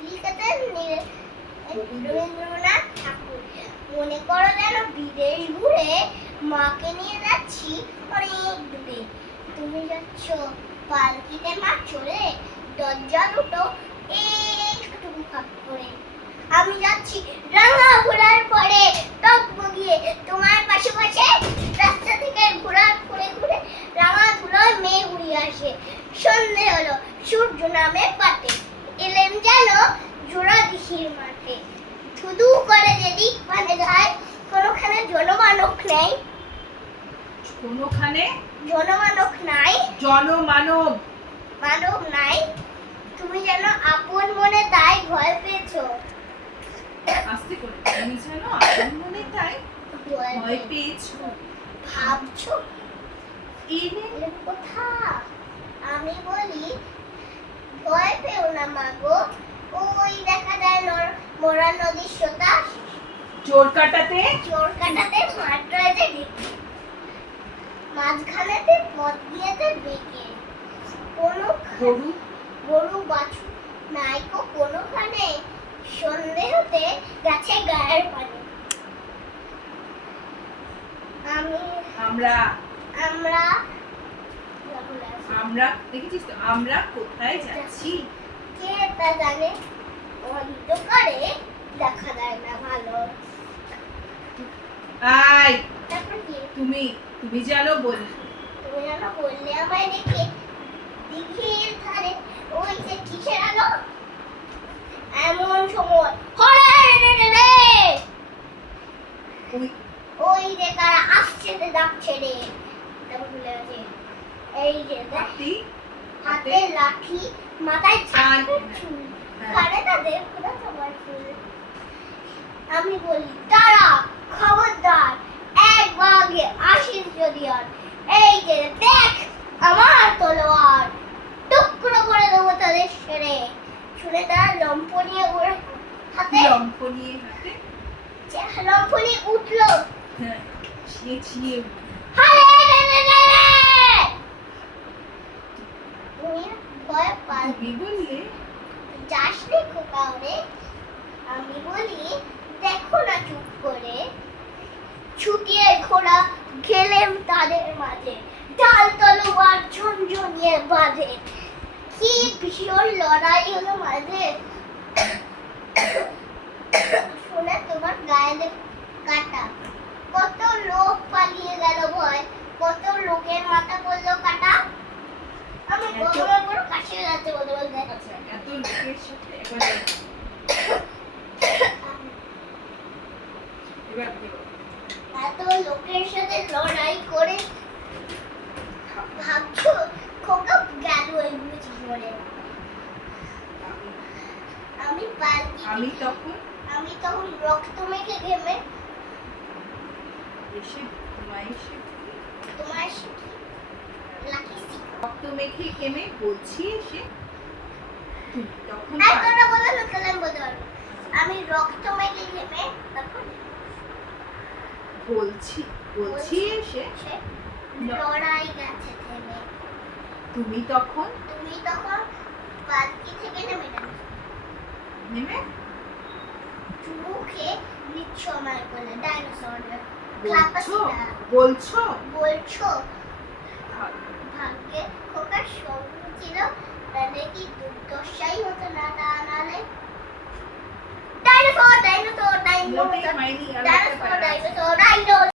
লিখেছেন রবীন্দ্রনাথ ঠাকুর। মনে করো যেন বিদেশ ঘুরে মাকে নিয়ে যাচ্ছি অনেক দূরে। তুমি যাচ্ছ পালকিতে মা চলে, দরজা দুটো একটু ফাঁক করে। আমি যাচ্ছি রাঙা ঘোড়ার পরে টকবগিয়ে তোমার পাশে পাশে। রাস্তা থেকে ঘোড়া ঘুরে ঘুরে রাঙা ধুলোয় মেয়ে উড়িয়ে আসে। সন্ধে হলো, সূর্য নামে পাটে, এলেম যেন জোড়া দিঘির মাঠে। ধুধু করে যেদিক মানে যায়, কোনোখানে জনমানব নেই, কোনোখানে জনমানব নাই, জনমানব মানব নাই। তুমি যেন আপন মনে তাই ভয় পেয়েছো। আস্তে করে, তুমি যেন আপন মনে তাই ভয় পেয়েছো। ভাবছো এলেম কোথা? আমি বলি ভয় পেও না মাগো, ওই দেখা যায় মোরা নদীর সোতা। চোর কাটাতে মাঠ রয়েছে ঢেকে, মাঝখানেতে পথ দিয়েছে বেঁকে। কোনো গরু বাছু নাইকো কোনোখানে, সন্ধে হতে গেছে গায়ের পানে। আমরা আমরা দেখেছিস তো, আমরা কোথায় যাচ্ছি কে তা জানে, অন্ধকারে দেখা যায় না ভালো। আই তারপর কি? তুমি জানো বললে, তুমি যেন বললে আমায় দেখে দিঘির ধারে ওই যে কিসের আলো, এমন সময় হরে রে, ওই যে কারা আসছে রে ডাকছে রে। তারপর বলে আছে এই যে হাতে লাঠি, মাথায় ছাড় চুল, কানে তাদের খোদা সবার ফুল। আমি বলি তারা খবরদার, এক বাগে আসিস যদি আর, এই যে দেখ আমার তলোয়ার, টুকরো করে দেবো তাদের সেরে। শুনে তারা লম্ফ নিয়ে ওর হাতে, লম্ফ নিয়ে উঠলো, ছিয়ে হারে রে রে রে রে। তুমি ভয় পাবি বললে, যাস রে খোকা ওরে। আমি বলি দেখো না চুপ করে, ছুটিয়ে ঘোড়া গেলেম তাদের মাঝে, ডাল তলোয়ার ঝনঝনিয়ে বাজে। কি ভীষণ লড়াই হলো মাঝে, শুনে তোমার গায়ে কাটা। কত লোক পালিয়ে গেল ভয়, কত লোকের মাথা পড়লো কাটা। আমি বড় কাছে যাচ্ছে বলতে বলতে, এত লোকের সাথে এবার এত লোকের সাথে লড়াই করে ভাবছো খোকা গেল এগুলো জীবনে। আমি তখন রক্ত মেখে ঘেমে তোমার রক্ত মেখে ঘেমে বলছি এসে, তখন এতটা বলে লোকালাম বলতে পারবো। আমি রক্ত মেখে ঘেমে তখন বলছি এসে লড়াই গেছে থেমে। তুমি তখন পালকি থেকে নেমে মুখে নিচ্ছ আমার বলে ডাইনোসর বলছো ভাগ্যে খোকার সঙ্গ ছিল, তাহলে কি দুর্দশাই হতো না তা নালে। ডাইনোসর